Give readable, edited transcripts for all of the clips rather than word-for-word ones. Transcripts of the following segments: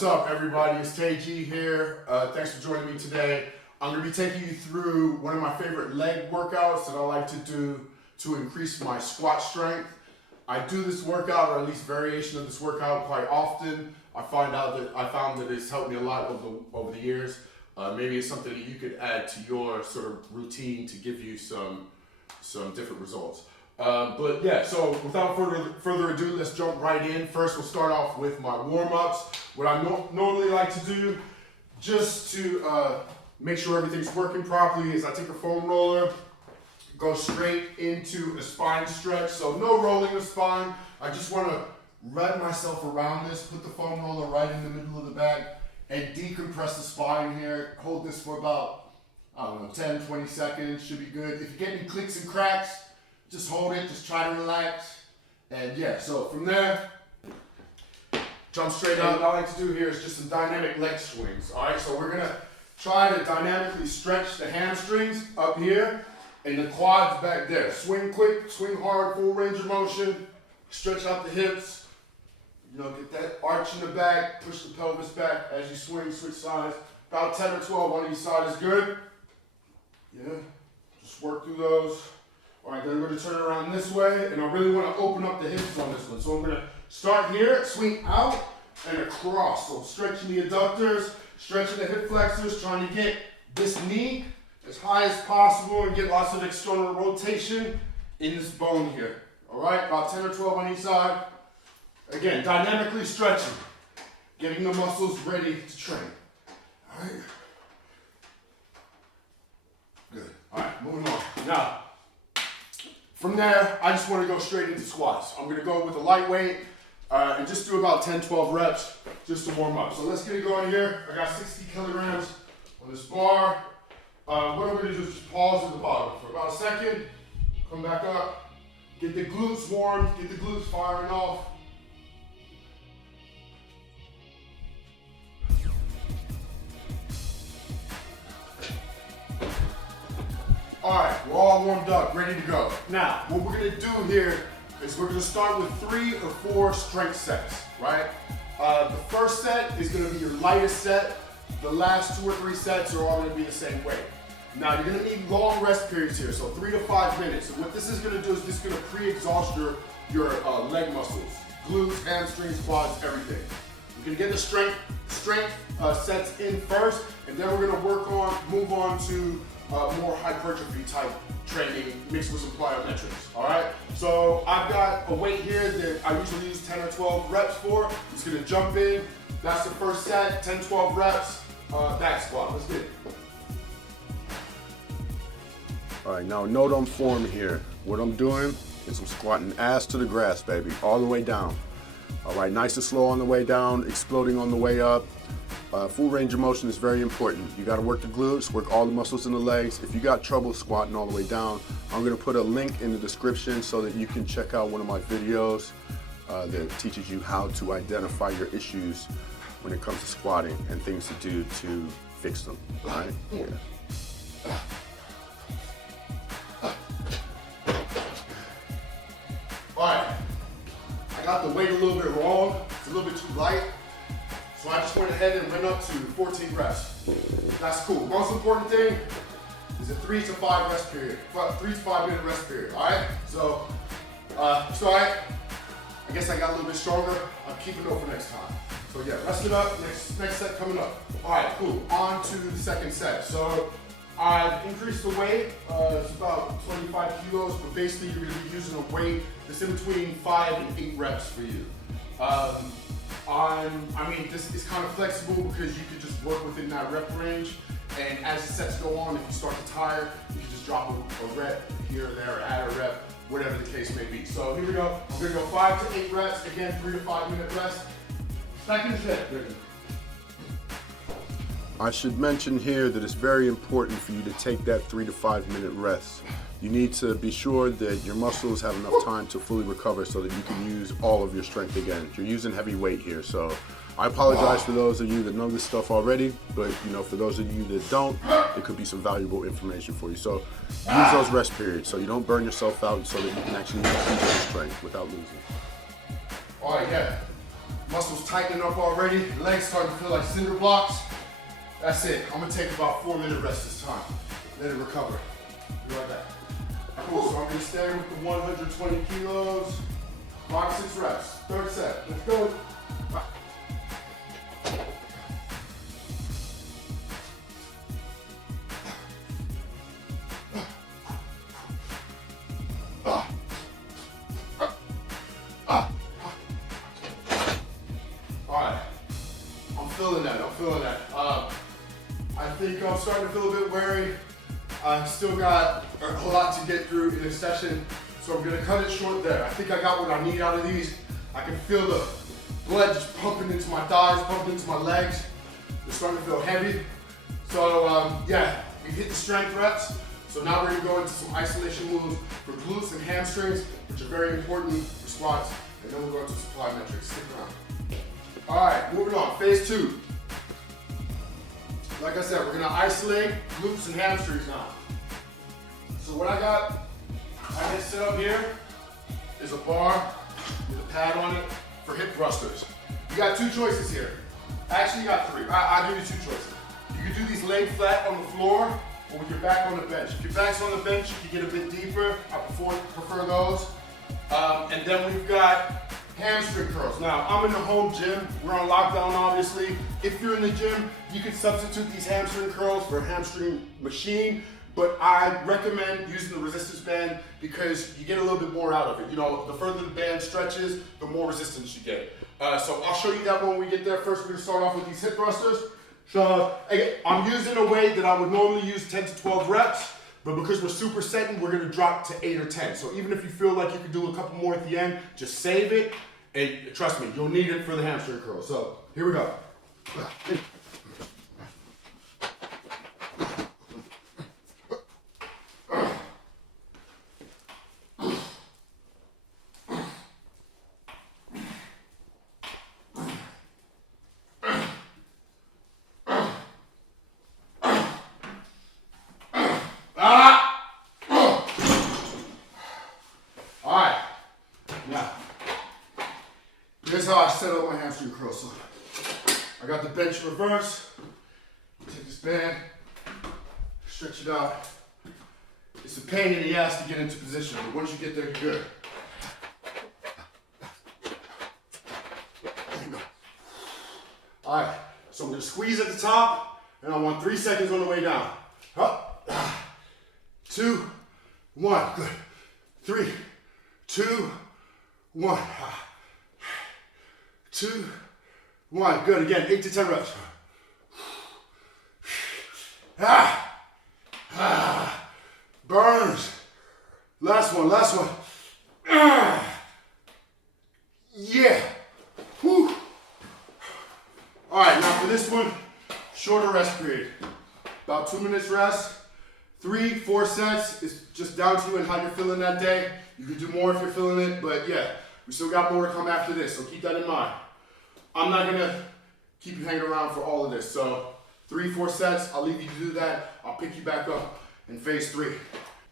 what's up, everybody? It's KG here. Thanks for joining me today. I'm going to be taking you through one of my favorite leg workouts that I like to do to increase my squat strength. I do this workout, or at least variation of this workout, quite often. I found that it's helped me a lot over the years. Maybe it's something that you could add to your sort of routine to give you some different results. But yeah, so without further ado, let's jump right in. First, we'll start off with my warm-ups. What I normally like to do, just to make sure everything's working properly, is I take a foam roller, go straight into a spine stretch. So no rolling the spine. I just want to wrap myself around this, put the foam roller right in the middle of the back, and decompress the spine here. Hold this for about, 10, 20 seconds, should be good. If you get any clicks and cracks, just hold it, just try to relax. And yeah, so from there, jump straight up. What I like to do here is just some dynamic leg swings. All right, so we're gonna try to dynamically stretch the hamstrings up here and the quads back there. Swing quick, swing hard, full range of motion. Stretch out the hips. Get that arch in the back, push the pelvis back as you swing, switch sides. About 10 or 12 on each side is good. Yeah, just work through those. All right, then we're gonna turn it around this way, and I really wanna open up the hips on this one. So I'm gonna start here, swing out and across. So stretching the adductors, stretching the hip flexors, trying to get this knee as high as possible and get lots of external rotation in this bone here. All right, about 10 or 12 on each side. Again, dynamically stretching, getting the muscles ready to train. All right. Good. All right, moving on. Now, from there, I just want to go straight into squats. I'm going to go with a lightweight and just do about 10, 12 reps just to warm up. So let's get it going here. I got 60 kilograms on this bar. What I'm going to do is just pause at the bottom for about a second, come back up, get the glutes warm, get the glutes firing off. All right, we're all warmed up, ready to go. Now, what we're gonna do here is we're gonna start with 3 or 4 strength sets, right? The first set is gonna be your lightest set. The last 2 or 3 sets are all gonna be the same weight. Now, you're gonna need long rest periods here, so 3 to 5 minutes. And what this is gonna do is this is gonna pre-exhaust your leg muscles, glutes, hamstrings, quads, everything. We're gonna get the strength sets in first, and then we're gonna move on to more hypertrophy type training mixed with some plyometrics, all right? So I've got a weight here that I usually use 10 or 12 reps for. I'm just gonna jump in. That's the first set, 10, 12 reps, back squat. Let's get it. All right, now note on form here. What I'm doing is I'm squatting ass to the grass, baby, all the way down. All right, nice and slow on the way down, exploding on the way up. Full range of motion is very important. You gotta work the glutes, work all the muscles in the legs. If you got trouble squatting all the way down, I'm gonna put a link in the description so that you can check out one of my videos that teaches you how to identify your issues when it comes to squatting and things to do to fix them, all right? Yeah. All right, I got the weight a little bit wrong. It's a little bit too light. So I just went ahead and went up to 14 reps. That's cool. Most important thing is a 3 to 5 rest period. 3 to 5 minute rest period, all right? So, it's all right. I guess I got a little bit stronger. I'll keep it over next time. So yeah, rest it up. Next set coming up. All right, cool. On to the second set. So I've increased the weight. It's about 25 kilos, but basically you're gonna be using a weight that's in between 5 and 8 reps for you. This is kind of flexible because you can just work within that rep range. And as the sets go on, if you start to tire, you can just drop a rep here or there, or add a rep, whatever the case may be. So here we go. I'm gonna go 5 to 8 reps. Again, 3 to 5 minute rest. Back in the set, baby. I should mention here that it's very important for you to take that 3 to 5 minute rest. You need to be sure that your muscles have enough time to fully recover so that you can use all of your strength again. You're using heavy weight here, so I apologize for those of you that know this stuff already, but for those of you that don't, it could be some valuable information for you. So use those rest periods so you don't burn yourself out, so that you can actually increase your strength without losing. All right, yeah. Muscles tightening up already. Legs starting to feel like cinder blocks. That's it. I'm gonna take about 4-minute rest this time. Let it recover. Be right back. Cool, so I'm gonna stay with the 120 kilos. 5-6 reps. Third set. Let's go. Alright. I'm feeling that. I think I'm starting to feel a bit weary. I've still got a lot to get through in this session, so I'm gonna cut it short there. I think I got what I need out of these. I can feel the blood just pumping into my thighs, pumping into my legs. They're starting to feel heavy. So yeah, we hit the strength reps. So now we're gonna go into some isolation moves for glutes and hamstrings, which are very important for squats. And then we'll go into some plyometrics. Stick around. All right, moving on, phase 2. Like I said, we're gonna isolate glutes and hamstrings now. So what I got set up here is a bar with a pad on it for hip thrusters. You got 2 choices here. Actually, you got 3. I'll give you 2 choices. You can do these laid flat on the floor or with your back on the bench. If your back's on the bench, you can get a bit deeper. I prefer those. And then we've got hamstring curls. Now, I'm in the home gym. We're on lockdown, obviously. If you're in the gym, you can substitute these hamstring curls for a hamstring machine, but I recommend using the resistance band because you get a little bit more out of it. You know, the further the band stretches, the more resistance you get. So I'll show you that when we get there. First, we're gonna start off with these hip thrusters. So again, I'm using a weight that I would normally use 10 to 12 reps, but because we're supersetting, we're gonna drop to 8 or 10. So even if you feel like you can do a couple more at the end, just save it. And trust me, you'll need it for the hamstring curl. So here we go. Here's how I set up my hamstring curl. So I got the bench in reverse. Take this band, stretch it out. It's a pain in the ass to get into position, but once you get there, you're good. All right, so I'm gonna squeeze at the top, and I want 3 seconds on the way down. Up, 2, 1, good. 3, 2, 1. 2, 1, good. Again, 8 to 10 reps. Burns. Last one. Yeah. Whew. All right, now for this one, shorter rest period. About 2 minutes rest. 3, 4 sets. It's just down to you and how you're feeling that day. You can do more if you're feeling it, but yeah, we still got more to come after this, so keep that in mind. I'm not gonna keep you hanging around for all of this. So 3, 4 sets, I'll leave you to do that. I'll pick you back up in phase 3.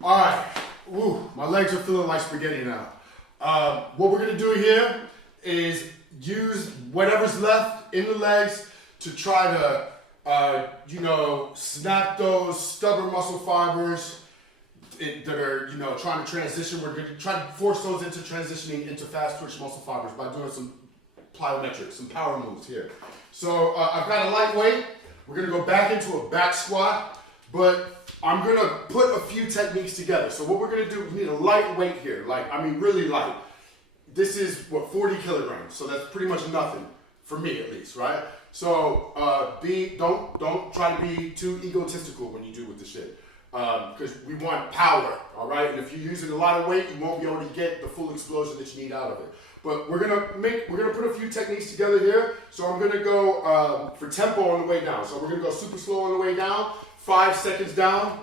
All right, woo, my legs are feeling like spaghetti now. What we're gonna do here is use whatever's left in the legs to try to, snap those stubborn muscle fibers that are, trying to transition. We're gonna try to force those into transitioning into fast twitch muscle fibers by doing some plyometrics, some power moves here. So I've got a light weight. We're gonna go back into a back squat, but I'm gonna put a few techniques together. So what we're gonna do, we need a light weight here, really light. This is 40 kilograms, so that's pretty much nothing, for me at least, right? So don't try to be too egotistical when you do with the shit, because we want power, all right? And if you're using a lot of weight, you won't be able to get the full explosion that you need out of it. But we're gonna put a few techniques together here. So I'm gonna go for tempo on the way down. So we're gonna go super slow on the way down, 5 seconds down,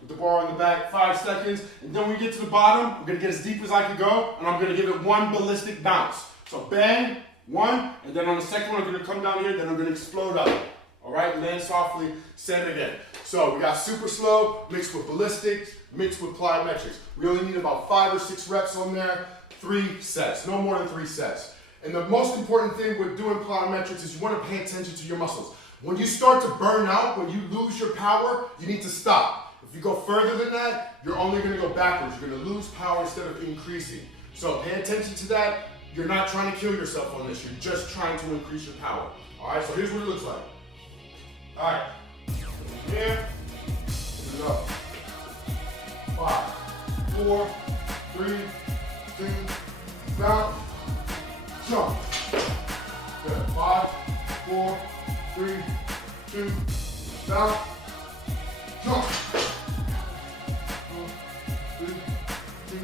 with the bar on the back, 5 seconds. And then when we get to the bottom, I'm gonna get as deep as I can go, and I'm gonna give it 1 ballistic bounce. So bang, 1, and then on the second one, I'm gonna come down here, then I'm gonna explode up. All right, land softly, set it again. So we got super slow, mixed with ballistics, mixed with plyometrics. We only need about 5 or 6 reps on there. 3 sets, no more than 3 sets. And the most important thing with doing plyometrics is you want to pay attention to your muscles. When you start to burn out, when you lose your power, you need to stop. If you go further than that, you're only going to go backwards. You're going to lose power instead of increasing. So pay attention to that. You're not trying to kill yourself on this. You're just trying to increase your power. All right, so here's what it looks like. All right, here, we go. 5, 4, 3, 2, down, jump. Good. 5, 4, 3, 2, down, jump. 1, 3, 2.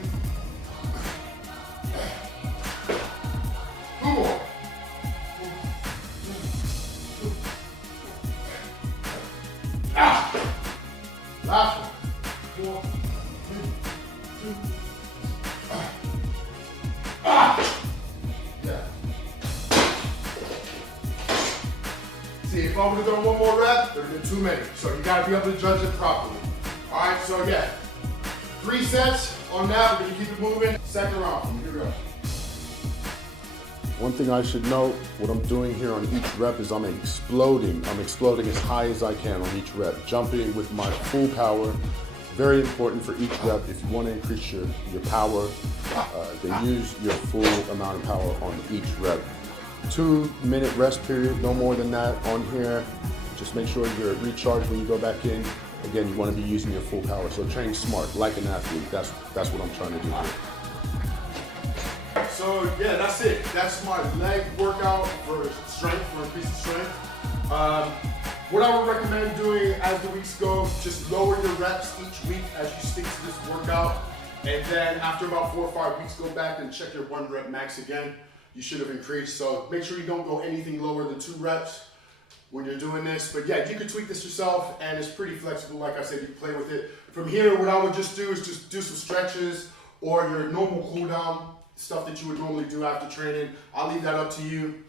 Two more. Ah! Last one. 4, 3, 2. Yeah. See, if I would have done one more rep, there would have been too many. So you gotta be able to judge it properly. Alright, so yeah. 3 sets on that, we're gonna keep it moving. Second round, here we go. One thing I should note, what I'm doing here on each rep is I'm exploding as high as I can on each rep, jumping with my full power. Very important for each rep. If you want to increase your power, then use your full amount of power on each rep. 2-minute rest period, no more than that on here. Just make sure you're recharged when you go back in. Again, you want to be using your full power. So train smart, like an athlete. That's what I'm trying to do here. So yeah, that's it. That's my leg workout for strength, for increasing strength. What I would recommend doing as the weeks go, just lower your reps each week as you stick to this workout. And then after about 4 or 5 weeks, go back and check your 1 rep max again. You should have increased. So make sure you don't go anything lower than 2 reps when you're doing this. But yeah, you can tweak this yourself and it's pretty flexible. Like I said, you can play with it. From here, what I would just do is just do some stretches or your normal cool down, stuff that you would normally do after training. I'll leave that up to you.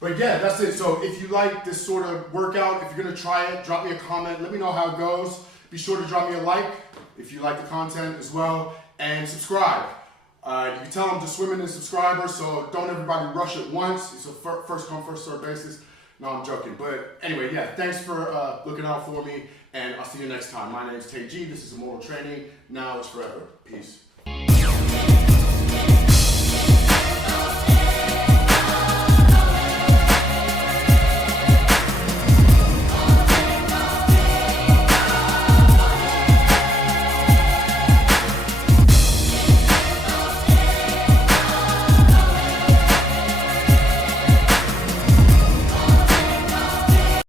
But yeah, that's it. So if you like this sort of workout, if you're gonna try it, drop me a comment. Let me know how it goes. Be sure to drop me a like if you like the content as well, and subscribe. You can tell I'm just swimming in subscribers, so don't everybody rush at once. It's a first come, first serve basis. No, I'm joking. But anyway, yeah, thanks for looking out for me, and I'll see you next time. My name's Tay G. This is Immortal Training. Now it's forever. Peace.